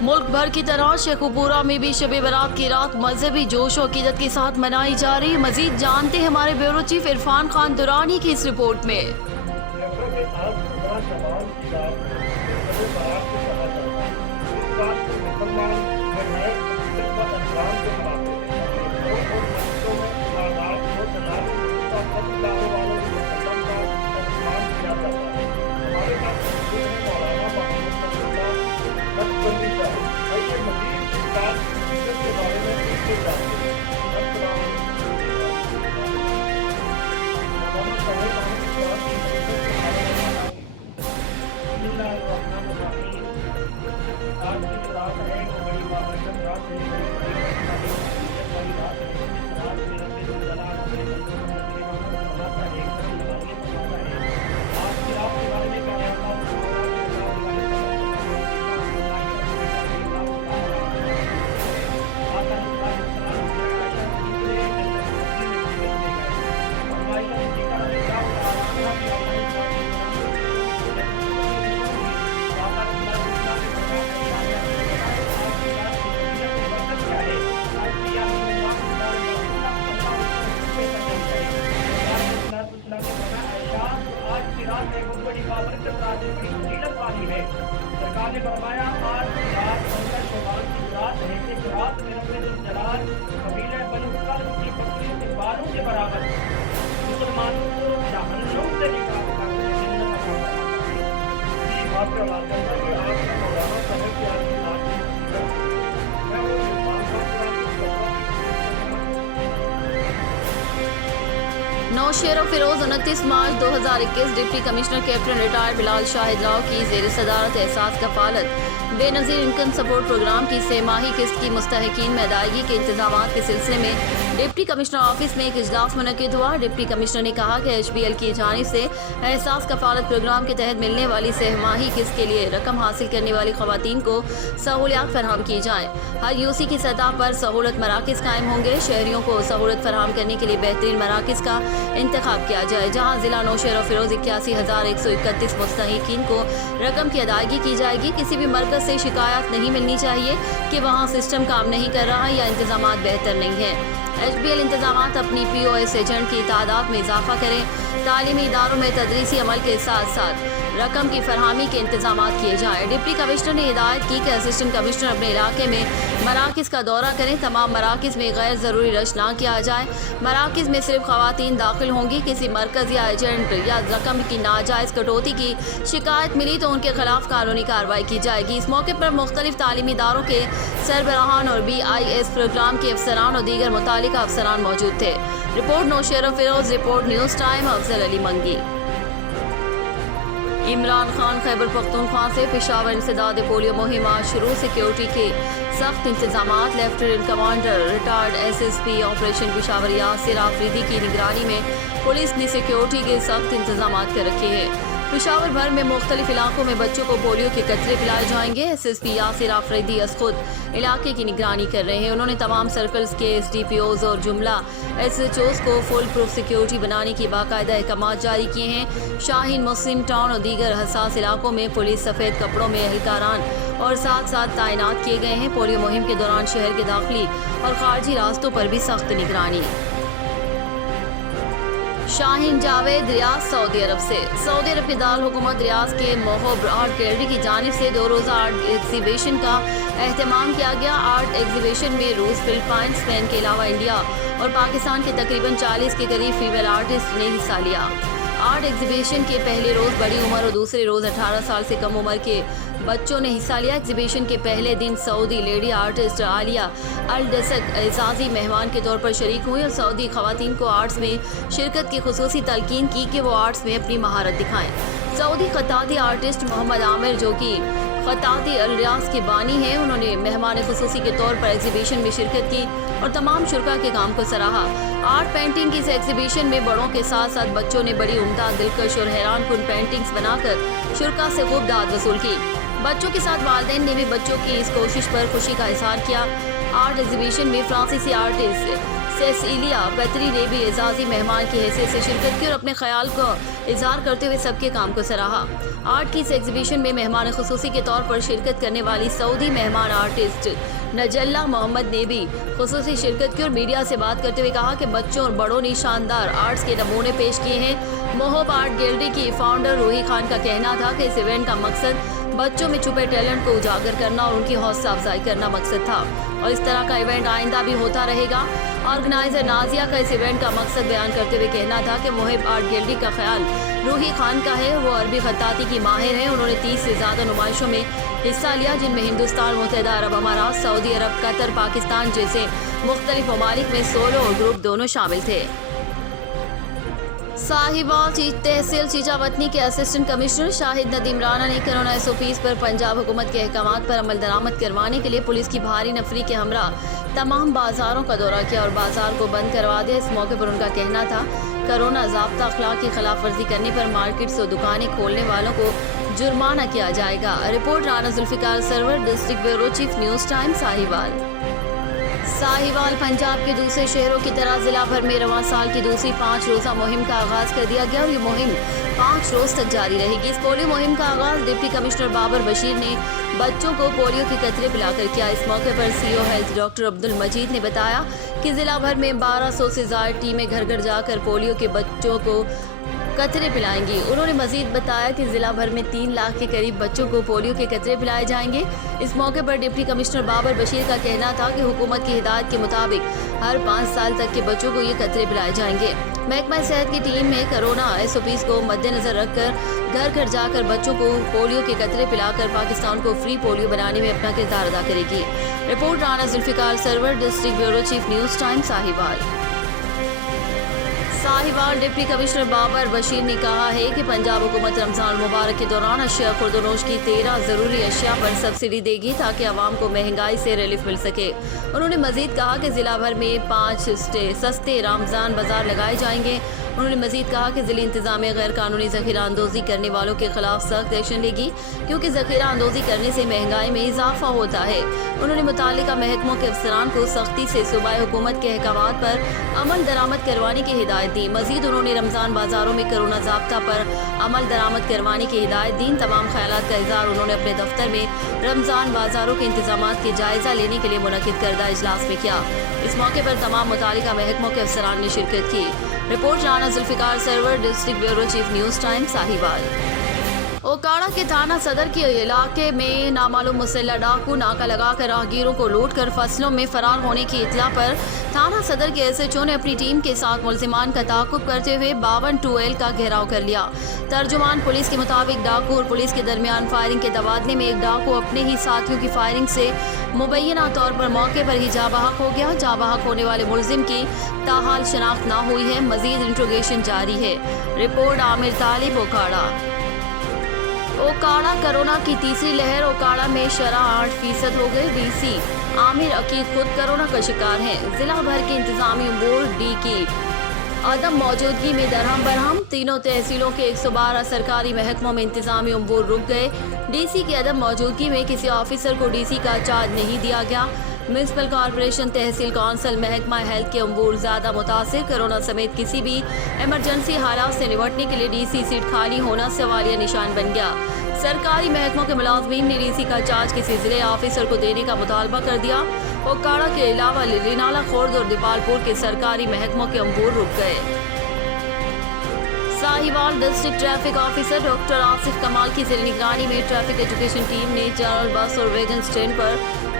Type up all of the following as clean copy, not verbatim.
मुल्क भर की तरह शेखुपुरा में भी शब बारात की रात मजहबी जोश और अकीदत के साथ मनाई जा रही। मजीद जानते हैं हमारे ब्यूरो चीफ इरफान खान दुरानी की इस रिपोर्ट में। आज की जो रात है वो बड़ी बाबरकत रात है। आज की रात के बारे में क्या है? बड़ी बाबरकत रात है, बड़ी फजीलत वाली है। सरकार ने फरमाया आज की रात 15 शवाल की रात है कि रात में रब्बुल जलाल कबीले बनु कल्ब की बकरियों के बालों के बराबर मुसलमानों को जहन्नुम से निकाल कर जन्नत अता फरमाएगा। ये बात का वाक़या है कि आज का मौलाना साहब की आज की रात मैं वो इरफान खान नौशेर फिरोज 29 मार्च 2021 deputy commissioner captain retired Bilal Shahid Rao की ज़ेर सदारत एहसास कफालत बेनज़ीर इनकम सपोर्ट प्रोग्राम की सेमाही किस्त की मुस्तहिकीन में अदायगी के इंतजाम के सिलसिले में डिप्टी कमिश्नर ऑफिस में एक इजलास मुनक्किद हुआ। डिप्टी कमिश्नर ने कहा कि HBL की जानिब से एहसास कफालत प्रोग्राम के तहत मिलने वाली सेमाही किस्त के लिए रकम हासिल करने वाली खवातीन को सहूलियात फराहम की जाएँ। हर UC की सतह पर सहूलत मराकज़ कायम होंगे। शहरियों को सहूलत फराहम करने के लिए बेहतरीन मराकज़ का इंतखाब किया जाए, जहाँ ज़िला नौशेर और फिरोज 81,131 मुस्तहिकीन को रकम की अदायगी की जाएगी। किसी भी मरकज़ से शिकायत नहीं मिलनी चाहिए कि वहाँ सिस्टम काम नहीं कर रहा या इंतजामात बेहतर नहीं है। HBL इंतजामात अपनी POS एजेंट की तादाद में इजाफा करें। तालीमी इदारों में तदरीसी अमल के साथ साथ रकम की फरहमी के इंतजाम किए जाएँ। डिप्टी कमिश्नर ने हिदायत की कि असिस्टेंट कमिश्नर अपने इलाके में मराकज़ का दौरा करें। तमाम मराकज़ में गैर ज़रूरी रश ना किया जाए। मराकज़ में सिर्फ खवातीन दाखिल होंगी। किसी मरकज़ या एजेंट या रकम की नाजायज़ कटौती की शिकायत मिली तो उनके खिलाफ कानूनी कार्रवाई की जाएगी। इस मौके पर मुख्तलिफ तालीमी इदारों के सरबराहान और BIS प्रोग्राम के अफसरान और दीगर मुतालिका अफसरान मौजूद थे। Report Nausher Feroz, report news time, Afzal Ali Mangi. Imran Khan Khyber Pakhtunkhwa से पेशावर इंसदाद पोलियो मुहिम आज शुरू। सिक्योरिटी के सख्त इंतजामात। Lieutenant commander retired SSP operation Peshawar Yasir Afridi की निगरानी में पुलिस ने सिक्योरिटी के सख्त इंतजामात कर रखे हैं। पेशावर भर में मुख्तलिफ इलाकों में बच्चों को पोलियो के कतरे पिलाए जाएंगे। SSP यासिर आफरीदी खुद इलाके की निगरानी कर रहे हैं। उन्होंने तमाम सर्कल्स के SDPOs और जुमला SHOs को फुल प्रूफ सिक्योरिटी बनाने की बाकायदा अहकामात जारी किए हैं। शाहीन, मुस्लिम टाउन और दीगर हसास इलाकों में पुलिस सफ़ेद कपड़ों में एहलकारान और साथ साथ तैनात किए गए हैं। पोलियो मुहिम के दौरान शहर के दाखिली और खारजी रास्तों पर भी सख्त निगरानी। शाहीन जावेद रियाज सऊदी अरब से। सऊदी अरब के दारुल हुकूमत रियाज के मोहब आर्ट गैलरी की जानिब से 2 रोज़ा आर्ट एग्जीबिशन का एहतमाम किया गया। आर्ट एग्जीबिशन में रूस, फिलिपाइन, स्पेन के अलावा इंडिया और पाकिस्तान के तकरीबन 40 के करीब फीमेल आर्टिस्ट ने हिस्सा लिया। आर्ट एग्जीबिशन के पहले रोज़ बड़ी उम्र और दूसरे रोज़ 18 साल से कम उम्र के बच्चों ने हिस्सा लिया। एग्जीबिशन के पहले दिन सऊदी लेडी आर्टिस्ट आलिया अल डसक एजाजी मेहमान के तौर पर शरीक हुई और सऊदी खवातीन को आर्ट्स में शिरकत की खुसूसी तलकीन की कि वो आर्ट्स में अपनी महारत दिखाएं। सऊदी खताती आर्टिस्ट मोहम्मद आमिर, जो कि खताती अल रियाज के बानी हैं, उन्होंने मेहमान खुसूसी के तौर पर एग्जीबिशन में शिरकत की और तमाम शुरा के काम को सराहा। आर्ट पेंटिंग की इस एग्जीबिशन में बड़ों के साथ साथ बच्चों ने बड़ी उम्दा, दिलकश और हैरान कुन पेंटिंग्स बनाकर शुरा से खूब दाद वसूल की। बच्चों के साथ वालिदैन ने भी बच्चों की इस कोशिश पर खुशी का इजहार किया। आर्ट एग्जीबिशन में फ्रांसीसी आर्टिस्ट सेसिलिया पेत्री ने भी एजाजी मेहमान की हैसियत से शिरकत की और अपने ख्याल को इजहार करते हुए सबके काम को सराहा। आर्ट की इस एग्जीबिशन में मेहमान खुसूसी के तौर पर शिरकत करने वाली सऊदी मेहमान आर्टिस्ट नजल्ला मोहम्मद ने भी खुसूसी शिरकत की और मीडिया से बात करते हुए कहा कि बच्चों और बड़ों ने शानदार आर्ट्स के नमूने पेश किए हैं। मोहब आर्ट गैलरी की फाउंडर रूही खान का कहना था कि इस इवेंट का मकसद बच्चों में छुपे टैलेंट को उजागर करना और उनकी हौसला अफजाई करना मकसद था और इस तरह का इवेंट आइंदा भी होता रहेगा। ऑर्गेनाइजर नाजिया का इस इवेंट का मकसद बयान करते हुए कहना था कि मोहब आर्ट गैलरी का ख्याल रूही खान का है। वो अरबी खत्ताती की माहिर है। उन्होंने 30 से ज़्यादा नुमाइशों में हिस्सा लिया जिनमें हिंदुस्तान, मुत्तहिदा अरब अमारात, सऊदी अरब, कतर, पाकिस्तान जैसे मुख्तलिफ ममालिक में सोलो और ग्रुप दोनों शामिल थे। साहिवाल तहसील चीचावतनी के असिस्टेंट कमिश्नर शाहिद नदीम राना ने कोरोना SOPs पर पंजाब हुकूमत के अहकामात पर अमल दरामद करवाने के लिए पुलिस की भारी नफरी के हमरा तमाम बाजारों का दौरा किया और बाजार को बंद करवा दिया। इस मौके पर उनका कहना था कोरोना ज़ाब्ता अखलाक की खिलाफ वर्जी करने पर मार्केट्स और दुकानें खोलने वालों को जुर्माना किया जाएगा। Report Rana Zulfiqar Sarwar, district bureau chief, news time, Sahiwal Punjab के दूसरे शहरों की तरह जिला भर में रवां साल की दूसरी 5 रोज़ा मुहिम का आगाज कर दिया गया और ये मुहिम 5 रोज तक जारी रहेगी। इस पोलियो मुहिम का आगाज डिप्टी कमिश्नर बाबर बशीर ने बच्चों को पोलियो के कतरे पिलाकर किया। इस मौके पर CEO हेल्थ डॉक्टर अब्दुल मजीद ने बताया कि जिला भर में 1200 से ज्यादा टीमें घर घर जाकर पोलियो के बच्चों को कतरे पिलाएंगी। उन्होंने मजीद बताया कि जिला भर में 3 लाख के करीब बच्चों को पोलियो के कतरे पिलाए जाएंगे। इस मौके पर डिप्टी कमिश्नर बाबर बशीर का कहना था कि हुकूमत की हिदायत के मुताबिक हर 5 साल तक के बच्चों को ये कतरे पिलाए जाएंगे। महकमा सेहत की टीम में कोरोना SOPs को मद्देनजर रखकर घर घर जाकर बच्चों को पोलियो के कतरे पिलाकर पाकिस्तान को फ्री पोलियो बनाने में अपना किरदार अदा करेगी। Report Rana Zulfiqar Sarwar, district bureau chief, news time, Sahiwal deputy commissioner Babar Bashir ने कहा है कि पंजाब हुकूमत रमजान मुबारक के दौरान अशिया खुर्दनोश की 13 ज़रूरी अशिया पर सब्सिडी देगी ताकि आवाम को महंगाई से रिलीफ मिल सके। उन्होंने मजीद कहा कि जिला भर में 5 सस्ते रमजान बाजार लगाए जाएंगे। उन्होंने मजीद कहा कि जिले इंतजामिया गैर कानूनी ज़ख़ीरा अंदोज़ी करने वालों के खिलाफ सख्त एक्शन लेगी क्योंकि ज़ख़ीरा अंदोज़ी करने से महंगाई में इजाफा होता है। उन्होंने मुतालिका महकमों के अफसरान को सख्ती से सूबाई हुकूमत के अहकामात पर अमल दरामद करवाने की हिदायत दी। मजीद उन्होंने रमज़ान बाजारों में कोरोना ज़ाब्ता पर अमल दरामद करवाने की हिदायत दी। तमाम ख्यालात का इज़हार उन्होंने अपने दफ्तर में रमज़ान बाजारों के इंतजामात के जायज़ा लेने के लिए मुनक़िद करदा इजलास में किया। इस मौके पर तमाम मुतालिका महकमों के अफसरान ने शिरकत की। Report Rana Zulfiqar Sarwar, district bureau chief, news time, Sahiwal. Okara के थाना सदर के इलाके में नामालूम मुसल्लह डाकू नाका लगाकर राहगीरों को लूट कर फसलों में फरार होने की इत्तला पर थाना सदर के SHO ने अपनी टीम के साथ मुल्जिमान का ताक़ुब करते हुए 52 2L का घेराव कर लिया। तर्जुमान पुलिस के मुताबिक डाकू और पुलिस के दरमियान फायरिंग के तबादले में एक डाकू अपने ही साथियों की फायरिंग से मुबैना तौर पर मौके पर ही जाबहक हो गया। जाबहक होने वाले मुल्जिम की ताहाल शनाख्त न हुई है। मजीद इंट्रोगेशन जारी है। रिपोर्ट आमिर तालिब, ओकाड़ा कोरोना की तीसरी लहर। ओकाड़ा में शरह 8% हो गई। DC आमिर अकीद खुद कोरोना का शिकार हैं। जिला भर के इंतजामी बोर्ड D की अदम मौजूदगी में दरहम बरहम। तीनों तहसीलों के 112 सरकारी महकमों में इंतजामी उमूर रुक गए। DC की अदम मौजूदगी में किसी ऑफिसर को DC का चार्ज नहीं दिया गया। म्यूनसिपल कॉरपोरेशन, तहसील कौंसिल, महकमा हेल्थ के उमूर ज़्यादा मुतासिर। कोरोना समेत किसी भी इमरजेंसी हालात से निपटने के लिए DC सीट खाली होना सवालिया निशान बन गया। सरकारी महकमों के मुलाजमीन ने DC का चार्ज किसी जिले ऑफिसर को देने का मुतालबा कर दिया। ओकाड़ा के अलावा रिनाला, खोर्द और दीपालपुर के सरकारी महकमों के उमूर रुक गए। Sahiwal district traffic officer doctor Asif कमाल की ज़ेर निगरानी में ट्रैफिक एजुकेशन टीम ने जनरल बस और वैगन स्टैंड पर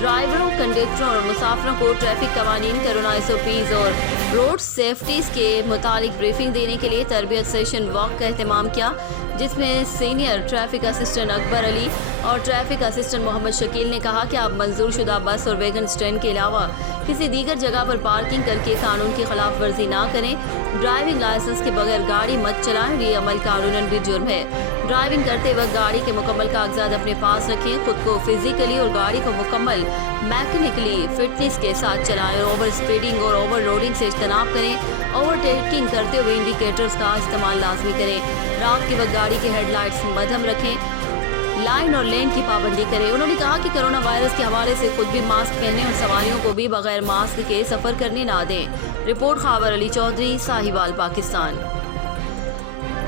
ड्राइवरों, कंडक्टरों और मुसाफिरों को ट्रैफिक कवानीन, कोरोना SOPs और रोड सेफ्टीज के मुतालिक ब्रीफिंग देने के लिए तरबियत सेशन वॉक का एहतमाम किया, जिसमें senior traffic assistant Akbar Ali और ट्रैफिक असिस्टेंट मोहम्मद शकील ने कहा कि आप मंजूर शुदा बस और वैगन स्टैंड के अलावा किसी दीगर जगह पर पार्किंग करके कानून की खिलाफ वर्जी ना करें। ड्राइविंग लाइसेंस के बगैर गाड़ी मत चलाएं, ये अमल कानूनन भी जुर्म है। ड्राइविंग करते वक्त गाड़ी के मुकम्मल कागजात अपने पास रखें। खुद को फिजिकली और गाड़ी को मुकम्मल मैकेनिकली फिटनेस के साथ चलाएं। ओवर स्पीडिंग और ओवर लोडिंग से इज्तनाब करें। ओवरटेकिंग करते हुए इंडिकेटर्स का इस्तेमाल लाजमी करें। रात के वक्त गाड़ी के हेडलाइट्स मध्यम रखें। लाइन और लेन की पाबंदी करे। उन्होंने कहा कि कोरोना वायरस के हवाले से खुद भी मास्क पहने और सवारियों को भी बगैर मास्क के सफर करने ना दें। Report Khawar Ali Chaudhry, Sahiwal, Pakistan.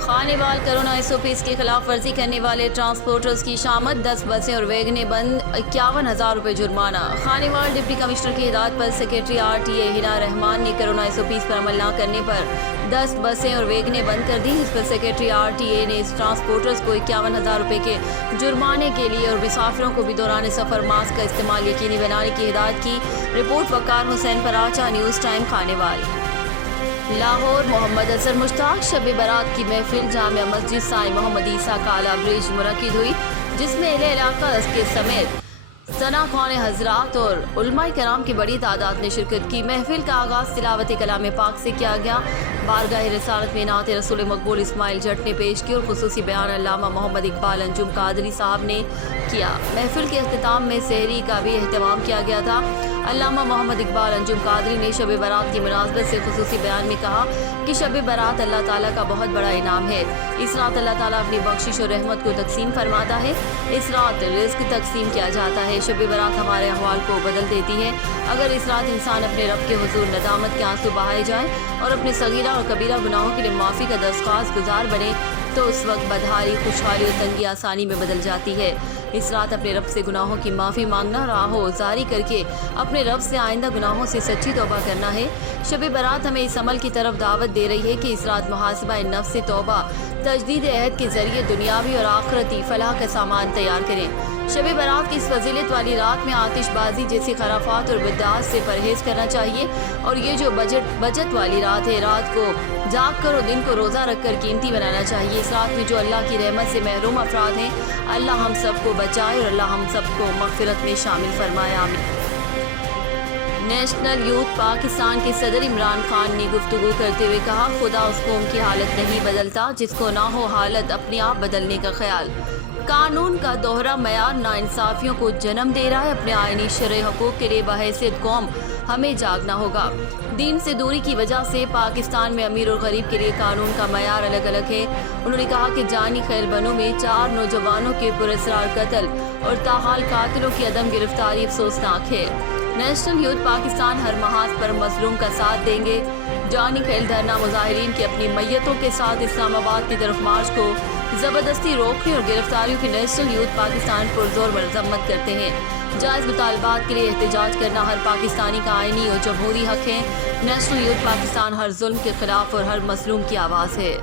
Khanewal corona SOPs की खिलाफ वर्जी करने वाले ट्रांसपोर्टर्स की शामत, 10 बसें और वैगनें बंद, 51,000 रुपये जुर्माना। खानेवाल डिप्टी कमिश्नर की हिदायत पर सेक्रेटरी RTA हिना रहमान ने कोरोना SOPs पर अमल न करने पर 10 बसें और वैगनें बंद कर दी। इस पर सेक्रेटरी RTA ने इस ट्रांसपोर्टर्स को 51,000 रुपये के जुर्माने के लिए और मुसाफिरों को भी दौरान सफर मास्क का इस्तेमाल यकीनी बनाने की हिदायत की। रिपोर्ट वकार हुसैन पराचा, न्यूज़ टाइम, खानेवाल। लाहौर मोहम्मद असर मुश्ताक शब बारात की महफिल जामिया मस्जिद साईं मोहम्मद ईसा काला ब्रिज मुनक्किद हुई, जिसमें अहले इलाका के समेत सना ख्वान हजरात और उलमाए कराम की बड़ी तादाद ने शिरकत की। महफिल का आगाज़ तिलावत कलाम पाक से किया गया। बारगाह रिसालत में नात रसूल मकबूल इस्माइल जट ने पेश की और खुसूसी बयान अल्लामा मोहम्मद इकबाल अंजुम कादरी साहब ने किया। महफिल के अख्तिताम में सहरी का भी अहतमाम किया गया था। अल्लामा मोहम्मद इकबाल अंजुम कादरी ने शब बारात की मुनासबत से खुसूसी बयान में कहा कि शब बारात अल्लाह ताला का बहुत बड़ा इनाम है। इस रात अल्लाह ताला अपनी बख्शिश और रहमत को तकसीम फरमाता है। इस रात रिज़्क़ तकसीम किया जाता है। शब बारात हमारे अहवाल को बदल देती है। अगर इस रात इंसान अपने रब के हुजूर नदामत के आंसू बहाए जाएं और अपने सगीरा और कबीरा गुनाहों के लिए माफ़ी का दरख्वास्त गुजार बने तो उस वक्त बदहाली, खुशहाली और तंगी आसानी में बदल जाती है। इस रात अपने रब से गुनाहों की माफ़ी मांगना, राहो जारी करके अपने रब से आइंदा गुनाहों से सच्ची तौबा करना है। शब बारात हमें इस अमल की तरफ दावत दे रही है कि इस रात मुहासिबा नफ्स से तौबा, तजदीद अहद के जरिए दुनियावी और आखिरती फलाह का सामान तैयार करें। शब बारात की इस फजीलत वाली रात में आतिशबाजी जैसी खराफात और बिदअत से परहेज करना चाहिए। और ये जो बजट वाली रात है, रात को जाग कर और दिन को रोज़ा रख कर कीमती बनाना चाहिए। इस रात में जो अल्लाह की रहमत से महरूम अफराद हैं, अल्लाह हम सबको बचाए और अल्लाह हम सबको मग़फ़िरत में शामिल फरमाए, आमीन। नेशनल यूथ पाकिस्तान के सदर इमरान खान ने गुफ्तगू करते हुए कहा, खुदा उस कौम की हालत नहीं बदलता जिसको ना हो हालत अपने आप बदलने का ख्याल। कानून का दोहरा मयार नाइंसाफियों को जन्म दे रहा है। अपने आईनी शरई हकूक़ के लिए बहैसियत कौम हमें जागना होगा। दीन से दूरी की वजह से पाकिस्तान में अमीर और गरीब के लिए कानून का मयार अलग अलग है। उन्होंने कहा कि जानी खैल बनों में 4 नौजवानों के पुरस्कार कत्ल और ताहाल कातिलों की अदम गिरफ्तारी अफसोसनाक है। नेशनल यूथ पाकिस्तान हर महाज पर मजलूम का साथ देंगे। जानी खैल धरना मुजाहिरीन की अपनी मैयतों के साथ इस्लामाबाद की तरफ मार्च को ज़बरदस्ती रोकने और गिरफ्तारियों की नेशनल यूथ पाकिस्तान पुरजोर मरम्मत करते हैं। जायज़ मुतालबात के लिए एहतजाज करना हर पाकिस्तानी का आईनी और जमहूरी हक है। नेशनल यूथ पाकिस्तान हर जुल्म के खिलाफ और हर मजलूम की आवाज़ है।